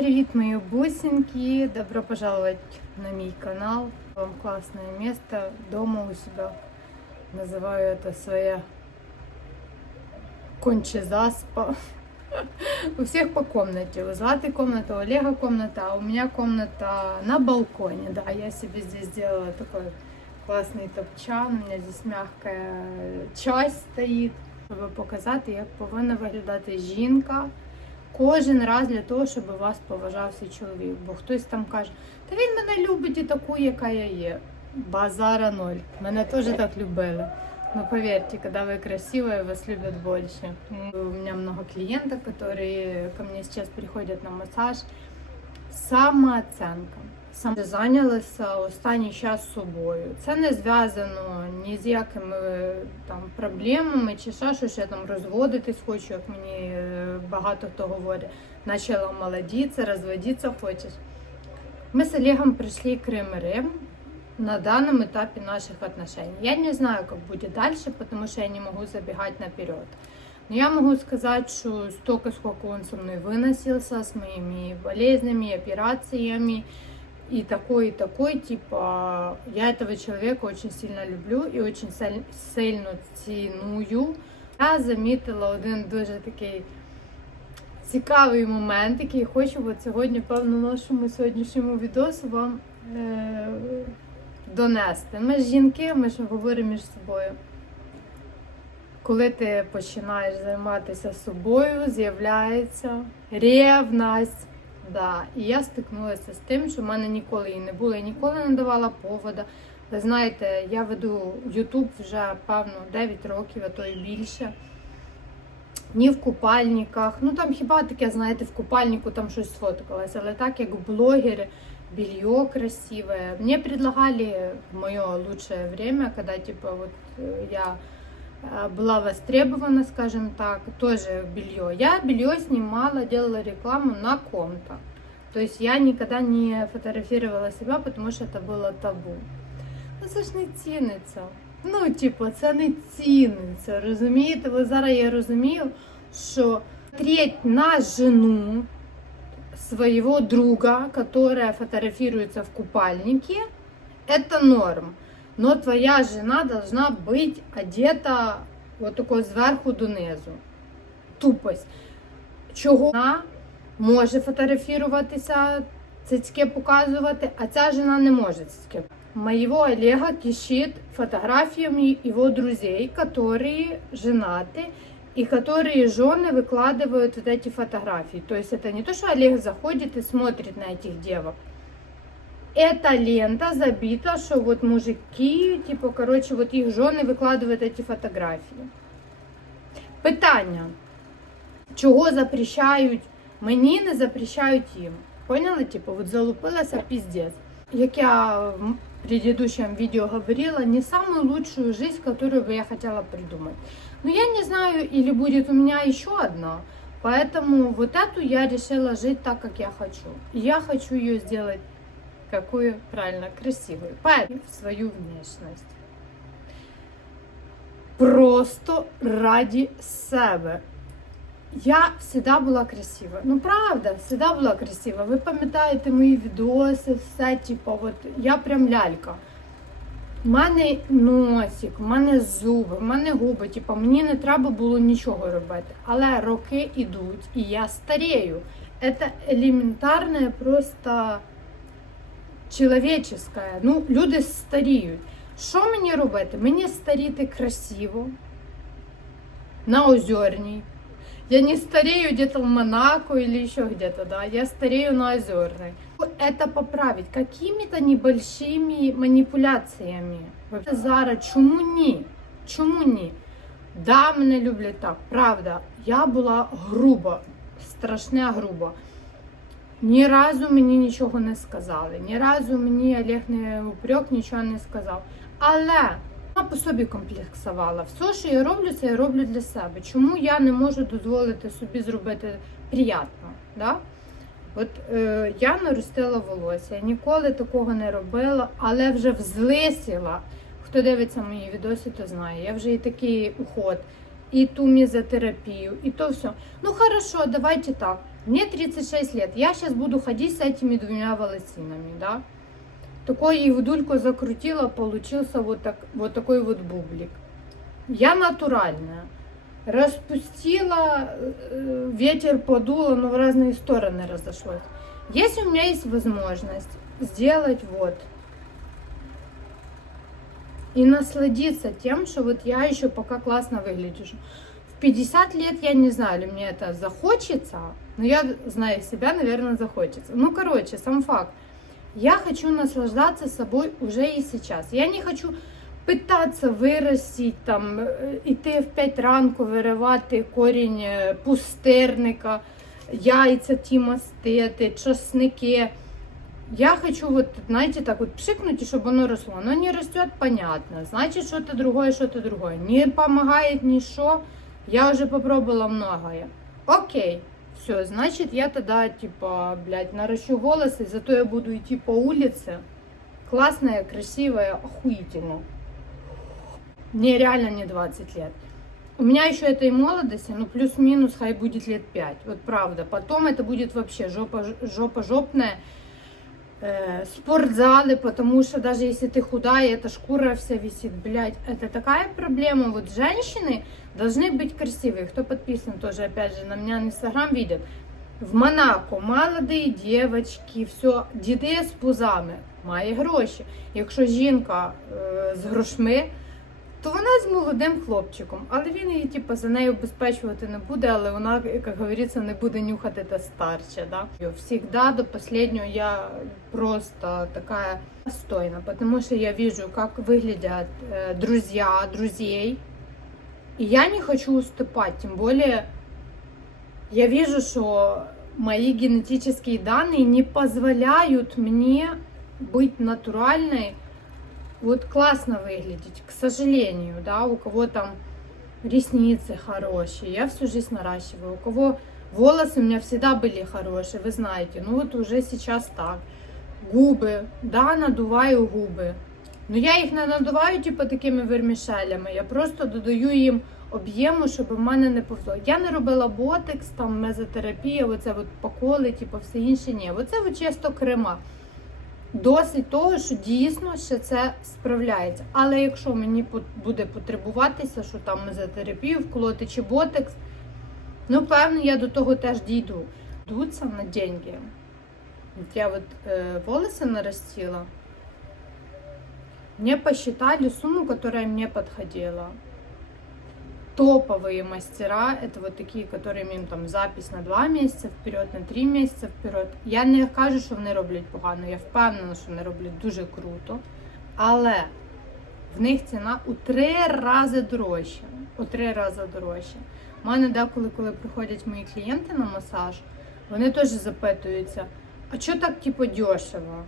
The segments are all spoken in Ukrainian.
Привет, мои бусинки! Добро пожаловать на мой канал. Вам классное место дома у себя. Называю это своя конче заспа. У всех по комнате. У Златы комната, у Олега комната, а у меня комната на балконе. Да, я себе здесь сделала такой классный топчан. У меня здесь мягкая часть стоит, щоб показати, як повинна виглядати жінка. Кожен раз для того, щоб вас поважав свій чоловік. Бо хтось там каже, та він мене любить і таку, яка я є. Базара ноль. Мене теж так любили. Но поверьте, когда вы красиві, вас любят больше. У меня много клиентов, которые ко мне сейчас приходят на массаж. Самооценка Сам зайнялася останній час собою. Це не зв'язано ні з якими е, там проблемами чи ще щось, я там розводитись хочу, як мені е, багато хто говорить. Начала молодіться, розводитися хочеш. Мы с Олегом пришли к РМР на данном этапе наших отношений. Я не знаю, как будет дальше, потому что я не могу забегать наперед. Но я могу сказать, что столько, сколько он со мной выносился, с моими болезнями, операциями, и такой, и такой, типа, я этого человека очень сильно люблю и очень силь- сильно ціную. Я замітила один дуже такий цікавий момент, який хочу от сьогодні, певно, нашому сьогоднішньому відосу вам е- донести. Ми ж жінки, ми ж говоримо між собою. Коли ти починаєш займатися собою, з'являється ревність. Да. І я стикнулася з тим, що в мене ніколи її не було, я ніколи не давала повода. Ви знаєте, я веду YouTube вже певно 9 років, а то і більше. Ні в купальниках. Ну там хіба таке, знаєте, в купальнику там щось сфоткалось, але так як блогери, белье красивое. Мне предлагали в мое лучшее время, когда типа вот э, я была востребована, скажем так, тоже белье. Я белье снимала, делала рекламу на ком-то. То есть я никогда не фотографировала себя, потому что это было табу. Ну це ж не ціниться. Ну, типу, це не ціниться. Розумієте? Ви зараз я розумію, що треть на жену своего друга, которая фотографируется в купальнике, это норм. Но твоя жена должна быть одета вот такой зверху донизу. Тупость. Чого вона може фотографуватися, цицьки показувати, а ця жена не може цицьки. Моего Олега кишит фотографиями его друзей, которые женаты и которые жены выкладывают вот эти фотографии. То есть это не то, что Олег заходит и смотрит на этих девок. Эта лента забита, что вот мужики, типа, короче, вот их жены выкладывают эти фотографии. Питання. Чого запрещають мені, не запрещають їм. Поняли? Типу, от залупилася піздець. Як я в предыдущем видео говорила, не самую лучшую жизнь, которую бы я хотела придумать. Но я не знаю, или будет у меня еще одна. Поэтому вот эту я решила жить так, как я хочу. И я хочу ее сделать какую правильно, красивую. В свою внешность. Просто ради себе. Я завжди була красива. Ну правда, завжди була красива. Ви пам'ятаєте мої відоси, все, типу, от я прям лялька. У мене носик, у мене зуби, у мене губи, типу, мені не треба було нічого робити. Але роки йдуть і я старею. Це елементарне просто чоловіческое. Ну, люди старіють. Що мені робити? Мені старіти красиво, на озерній. Я не старею где-то в Монако или еще где-то, да, я старею на Озерной. Это поправить какими-то небольшими манипуляциями. Вообще, Зараз, чому ні? Чому ні? Да, мене люблять так, правда. Я була груба, страшне груба. Ні разу мені нічого не сказали, ні разу мені Олег не упрек, нічого не сказав. Але вона по собі комплексувала. Все, що я роблю, це я роблю для себе. Чому я не можу дозволити собі зробити приємно? Да? От е, я наростила волосся, я ніколи такого не робила, але вже взлисіла. Хто дивиться мої відоси, то знає. Я вже і такий уход, і ту мізотерапію, і то все. Ну хорошо, давайте так. Мне 36 лет, я сейчас буду ходить с этими двумя волосинами, да. Такой их вдульку закрутила, получился вот, так, вот такой вот бублик. Я натуральная. Распустила, э, ветер подуло, но в разные стороны разошлось. Если у меня есть возможность сделать вот и насладиться тем, что вот я еще пока классно выгляжу. В 50 лет я не знаю, ли мне это захочется, но я знаю себя, наверное, захочется. Ну, короче, сам факт. Я хочу наслаждаться собой уже и сейчас. Я не хочу питатися виростити, там, іти в 5 ранку, виривати корінь е, пустирника, яйця ті чесники. Я хочу, вот, знаете, так вот пшикнуть, чтобы оно росло. Оно не растет, понятно. Значит, что-то другое, что-то другое. Не помогает ничего. Я уже попробовала многое. Окей Все, значит, я тогда, типа, блядь, наращу волосы, зато я буду идти по улице. Классная, красивая, охуительно. Мне реально не 20 лет. У меня еще этой молодости, ну, плюс-минус, хай будет лет 5. Вот правда. Потом это будет вообще жопа, жопа жопная. Э, спортзалы, потому что даже если ты худая, эта шкура вся висит, блядь, это такая проблема. Вот женщины должны быть красивые. Кто подписан тоже, опять же, на меня на инстаграм видят. В Монако молоді дівчатки, все, діди з пузами, має гроші. Якщо жінка е, з грошми, то вона з молодим хлопчиком, але він її типу, за нею обезпечувати не буде, але вона, як говориться, не буде нюхати та старче. Да? Всегда до последнего я просто такая стойна, потому что я вижу, как выглядят э, друзья друзей, и я не хочу уступать, тем более я вижу, что мои генетические данные не позволяют мне быть натуральной, вот классно выглядеть, к сожалению, да, у кого там ресницы хорошие, я всю жизнь наращиваю, у кого волосы у меня всегда были хорошие, вы знаете, ну вот уже сейчас так, губы, да, надуваю губы, но я їх не надуваю, типу, такими вермішелями, я просто додаю їм об'єму, щоб в мене не повзло. Я не робила ботекс, там мезотерапія, оце от поколи, типу, все інше, ні, оце от чисто крема досить того, що дійсно ще це справляється. Але якщо мені буде потребуватися, що там мезотерапію вколоти чи ботекс, ну, певно, я до того теж дійду. Дуться на деньги. Вот я вот э, волосы нарастила. Мне посчитали сумму, которая мне подходила топовые мастера, это вот такие, которые имеют там запись на 2 місяці вперед, на 3 місяці вперед. Я не кажу, що вони роблять погано, я впевнена, що вони роблять дуже круто. Але в них ціна у три рази дорожча. У три рази дорожча. У мене деколи, коли приходять мої клієнти на масаж, вони теж запитуються, а що так типу дешево?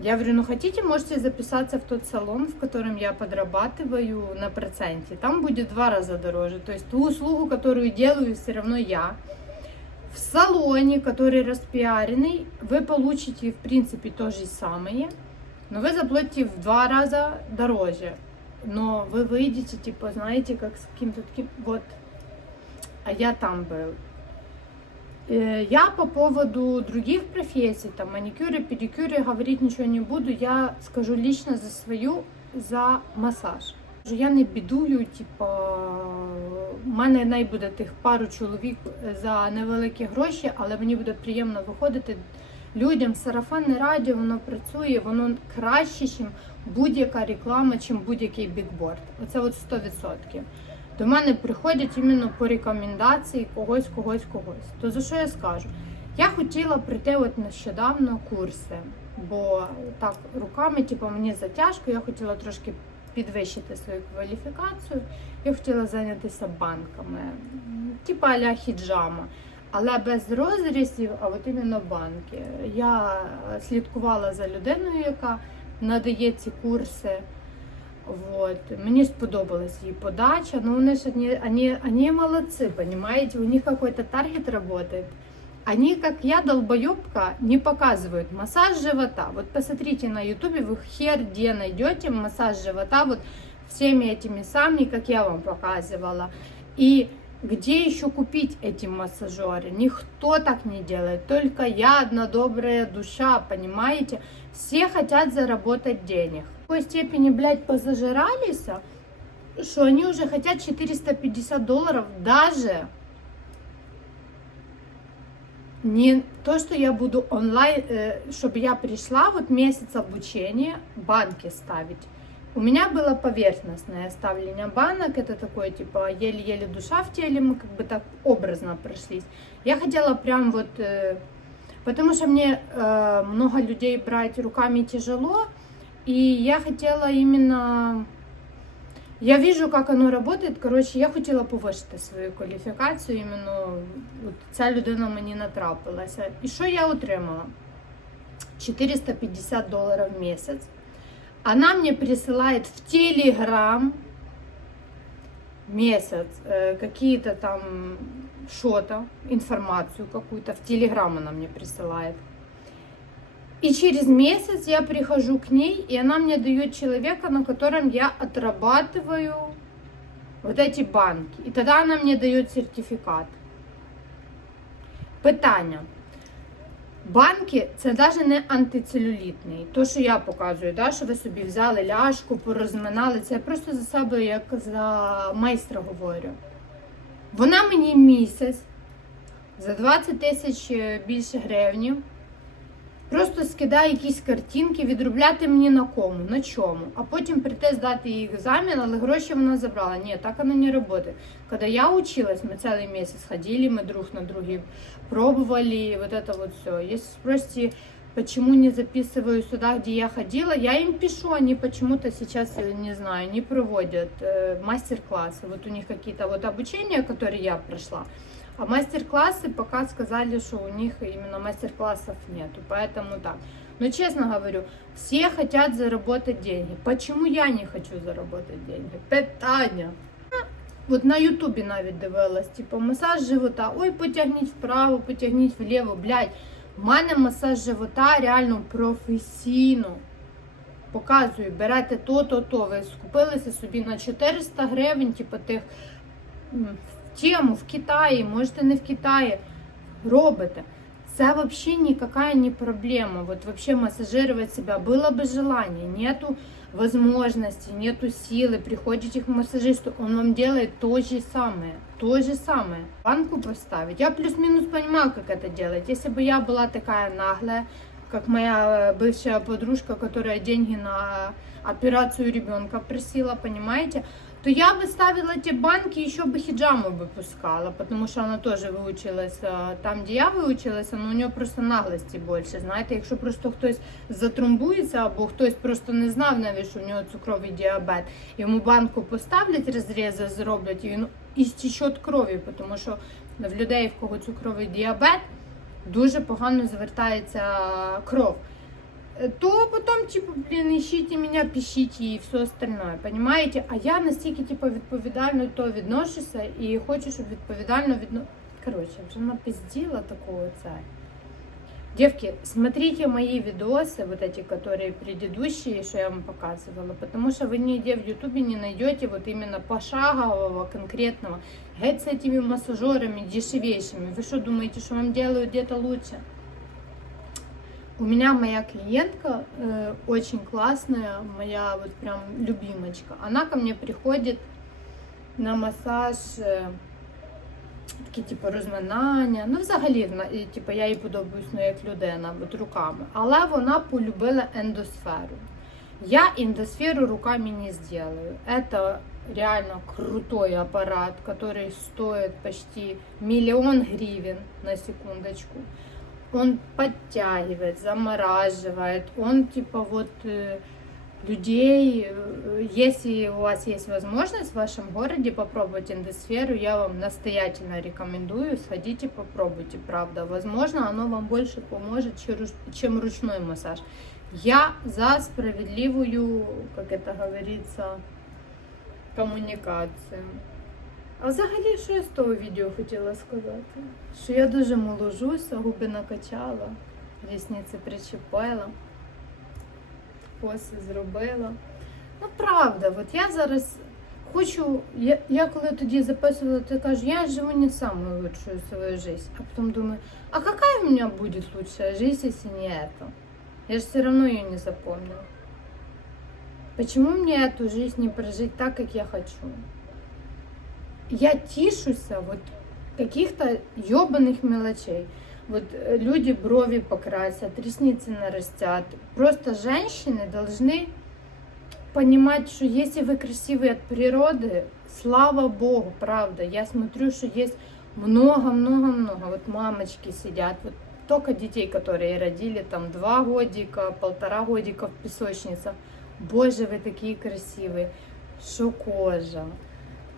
Я говорю, ну хотите, можете записаться в тот салон, в котором я подрабатываю на проценте. Там будет два раза дороже. То есть ту услугу, которую делаю все равно я. В салоне, который распиаренный, вы получите в принципе то же самое, но вы заплатите в два раза дороже. Но вы выйдете, типа, знаете, как с каким-то таким, вот, а я там был. Э, я по поводу других профессий, там маникюры, педикюры, говорить ничего не буду. Я скажу лично за свою, за масаж. Я не бідую, типу, в мене най буде тих пару чоловік за невеликі гроші, але мені буде приємно виходити людям. Сарафанне радіо воно працює, воно краще, ніж будь-яка реклама, чим будь-який бікборд. Оце от 100%. До мене приходять іменно по рекомендації когось, когось, когось. То за що я скажу? Я хотіла прийти от нещодавно курси, бо так руками, типу, мені затяжко, я хотіла трошки підвищити свою кваліфікацію. Я хотіла зайнятися банками, типу аля хіджама, але без розрізів, а от іменно банки. Я слідкувала за людиною, яка надає ці курси. Вот. Мне сподобалась її подача, но вони ж они, они, они молодцы, понимаете, у них какой-то таргет работает. Они, как я, долбоебка, не показывают массаж живота. Вот посмотрите на ютубе, вы хер где найдете массаж живота, вот всеми этими сами, как я вам показывала. И Где еще купить эти массажеры? Никто так не делает, только я, одна добрая душа, понимаете? Все хотят заработать денег. Такой степени, блядь, позажирались, что они уже хотят 450 долларов даже не то, что я буду онлайн, э, чтобы я пришла, вот месяц обучения, банки ставить. У меня было поверхностное ставление банок, это такое, типа, еле-еле душа в теле, мы как бы так образно прошлись. Я хотела прям вот, э, потому что мне э, много людей брать руками тяжело, и я хотела именно, я вижу, как оно работает, коротше, я хотіла повищити свою кваліфікацію, іменно от ця людина мені натрапилася. І що я отримала? 450 долларов в месяц. Она мне присылает в Телеграм месяц э, какие-то там что-то, информацию какую-то. В Телеграм она мне присылает. И через месяц я прихожу к ней, и она мне дает человека, на котором я отрабатываю вот эти банки. И тогда она мне дает сертификат. Питання. Банки це навіть не антицелюлітний. То, що я показую, да, що ви собі взяли ляшку, порозминали, це я просто за себе як за майстра говорю. Вона мені місяць за 20 тисяч більше гривнів просто скидає якісь картинки, відробляти мені на кому, на чому, а потім прийти здати їй екзамен, але гроші вона забрала. Ні, так воно не працює. Когда я училась, мы целый месяц ходили, мы друг на друге пробовали, вот это вот все. Если спросите, почему не записываю сюда, где я ходила, я им пишу, они почему-то сейчас, э, не знаю, не проводят э, мастер-классы. Вот у них какие-то вот обучения, которые я прошла, а мастер-классы пока сказали, что у них именно мастер-классов нету, поэтому так. Но честно говорю, все хотят заработать деньги. Почему я не хочу заработать деньги? Питання. От на Ютубі навіть дивилась, типу, масаж живота. Ой, потягніть вправо, потягніть вліво. Блядь, в мене масаж живота реально професійно. Показую, берете то, то, то. Ви скупилися собі на 400 гривень, типу, тих м, в тему в Китаї, можете не в Китаї. Робите. Це вообще никакая не проблема. Вот вообще массажировать себя было бы желание, нету возможности, нету силы, приходите к массажисту, он вам делает то же самое, то же самое. Банку поставить. Я плюс-минус понимаю, как это делать. Если бы я была такая наглая, как моя э, бывшая подружка, которая деньги на операцию ребенка просила, понимаете, то я бы ставила эти банки, еще бы хиджаму бы пускала, потому что она тоже выучилась э, там, где я выучилась, но у нее просто наглості більше. Знаєте, якщо просто хтось затrumбується, або хтось просто не знав навіть, що у нього цукровий діабет, йому банку поставлять, розрізи зроблять, і він істічет крові, тому що в людей, в кого цукровий діабет, дуже погано звертається кров. То потом, типа, блин, ищите меня, пишите и все остальное, понимаете? А я настільки, типа, відповідально то відношуся і хочу, щоб відповідально відно... Короче, вже напиздила такого це. Девки, смотрите мои видосы, вот эти, которые предыдущие, что я вам показывала, потому что вы нигде в ютубе не найдете вот именно пошагового, конкретного. Геть с этими массажерами дешевейшими. Вы что, думаете, что вам делают где-то лучше? У меня моя клиентка э, очень классная, моя вот прям любимочка. Она ко мне приходит на массаж, э, такі типу розминання. Ну, взагалі, вона- і, типу, я їй подобаюсь ну, як людина, от руками. Але вона полюбила ендосферу. Я ендосферу руками не сделаю. Это реально крутой аппарат, который стоит почти миллион гривен на секундочку. Он подтягивает, замораживает, он типа вот э, людей, э, если у вас есть возможность в вашем городе попробовать эндосферу, я вам настоятельно рекомендую, сходите попробуйте, правда. Возможно, оно вам больше поможет, чем руч- чем ручной массаж. Я за справедливую, как это говорится, комунікацію. А взагалі, що я з того відео хотіла сказати? Що я дуже моложуся, губи накачала, рісниці причепила, коси зробила. Ну, правда, от я зараз хочу, я, я коли тоді записувала, то кажу, я живу не самую лучшую свою жизнь. А потом думаю, а какая у меня будет лучшая жизнь, если не это? Я же все равно ее не запомню. Почему мне эту жизнь не прожить так, как я хочу? Я тишуся вот каких-то ебаных мелочей. Вот э, люди брови покрасят, ресницы нарастят. Просто женщины должны понимать, что если вы красивые от природы, слава богу, правда. Я смотрю, что есть много-много-много. Вот мамочки сидят, вот только детей, которые родили там два годика, полтора годика в песочницах. Боже, ви такі красиві. Що кожа,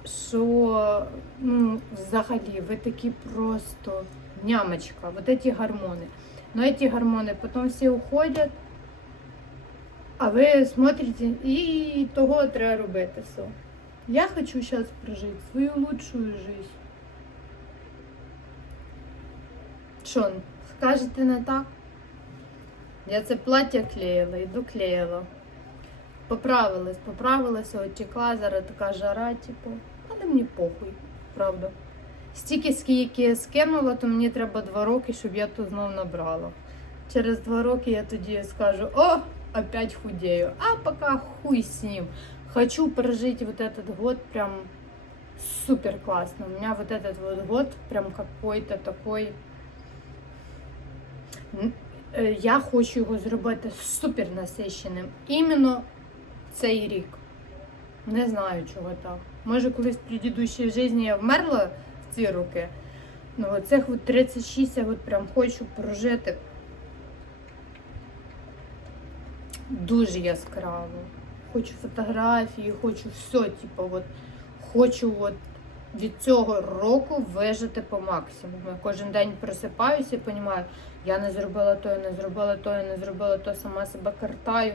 що ну, взагалі, ви такі просто нямочка. Вот эти гормоны. Но эти гормоны потом все уходят, а ви смотрите, і того треба робити все. Я хочу зараз прожити свою лучшую жизнь. Що, скажете не так? Я це плаття клеїла, іду клеїла. Поправилась, поправилася, отекла, зараз така жара, типу, але мені похуй, правда. Стільки, скільки я скинула, то мені треба два роки, щоб я тут знов набрала. Через два роки я тоді скажу, о, опять худею. А пока хуй с ним. Хочу прожить вот этот год прям супер классно. У меня вот этот вот год прям какой-то такой. Е, Я хочу його зробити супер насиченим. Іменно цей рік. Не знаю, чого так. Може, колись в предыдущій житті я вмерла в ці роки. Ну, оцих от 36 я от прям хочу прожити дуже яскраво. Хочу фотографії, хочу все, типу, от, хочу от від цього року вижити по максимуму. Кожен день просипаюся і розумію, я не зробила то, я не зробила то, я не зробила то, сама себе картаю.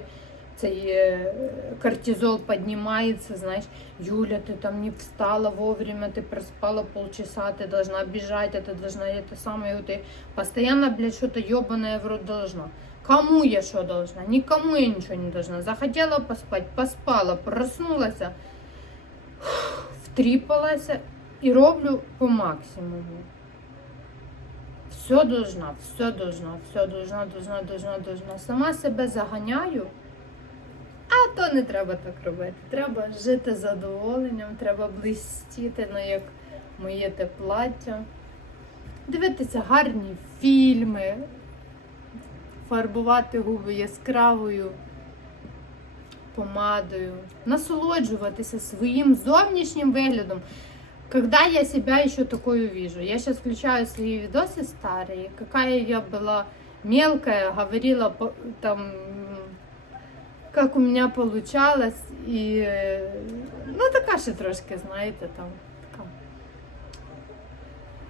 Цей е, кортизол піднімається, знаєш, Юля, ти там не встала вовремя, ти проспала полчаса, ти должна бежать, ти должна это самое, ты постоянно, блядь, что-то ебаное в рот должна. Кому я что должна? Никому я ничего не должна. Захотела поспать, поспала, проснулась, втріпалась і роблю по максимуму. Все должна, все должна, все должна, должна, должна, должна. Сама себе заганяю. А то не треба так робити. Треба жити з задоволенням, треба блистіти, ну як моє те плаття. Дивитися гарні фільми, фарбувати губи яскравою помадою, насолоджуватися своїм зовнішнім виглядом. Когда я себя еще такую вижу? Я сейчас включаю свои видосы старые, какая я была мелкая, говорила по- там, как у меня получалось, е, ну така ще трошки, знаєте, там така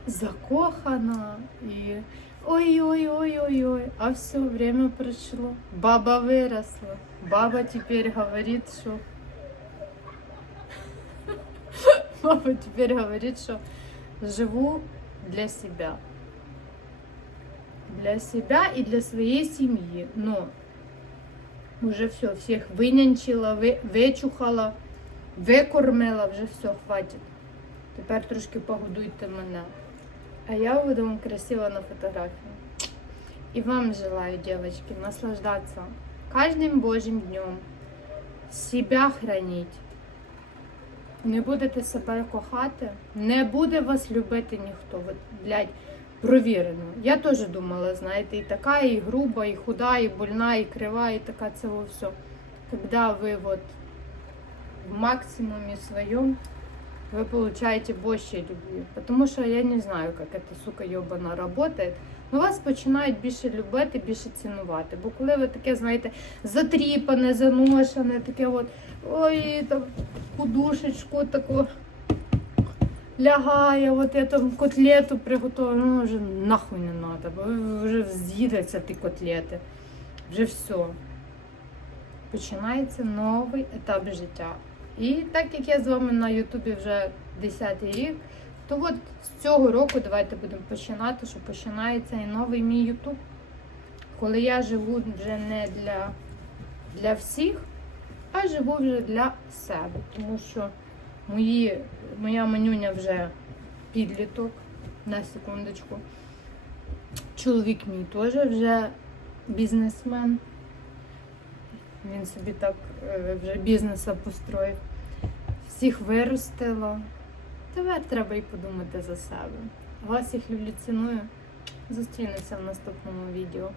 закохана і ой-ой-ой-ой-ой, а все, время прошло. Баба выросла. Баба теперь говорит, что Папа теперь говорит, что живу для себя. Для себя и для своей семьи. Но уже все, всех винянчила, ви, вичухала, викормила, вже все, хватить. Тепер трошки погодуйте мене. А я буду вам красиво на фотографии. И вам желаю, девочки, наслаждаться каждым божьим днем, себя хранить. Не будете себе кохати, не буде вас любити ніхто. Блядь, провірено. Я теж думала, знаєте, і така, і груба, і худа, і больна, і крива, і така це все. Когда ви вот в максимуме своем, вы получаете больше любви. Потому що я не знаю, як эта сука йобана работает. Ну, вас починають більше любити, більше цінувати. Бо коли ви таке, знаєте, затріпане, заношене, таке от, ой, там подушечку таку лягає, от я там котлету приготувала, ну вже нахуй не треба, бо вже з'їдаться ті котлети. Вже все. Починається новий етап життя. І так як я з вами на Ютубі вже 10 рік, то от з цього року давайте будемо починати, що починається і новий мій Ютуб. Коли я живу вже не для, для всіх, а живу вже для себе. Тому що Мої, моя манюня вже підліток, на секундочку. Чоловік мій теж вже бізнесмен. Він собі так е, вже бізнеса построїв. Всіх виростило. Тепер треба і подумати за себе. Вас їх люблю, ціную. Зустрінемося в наступному відео.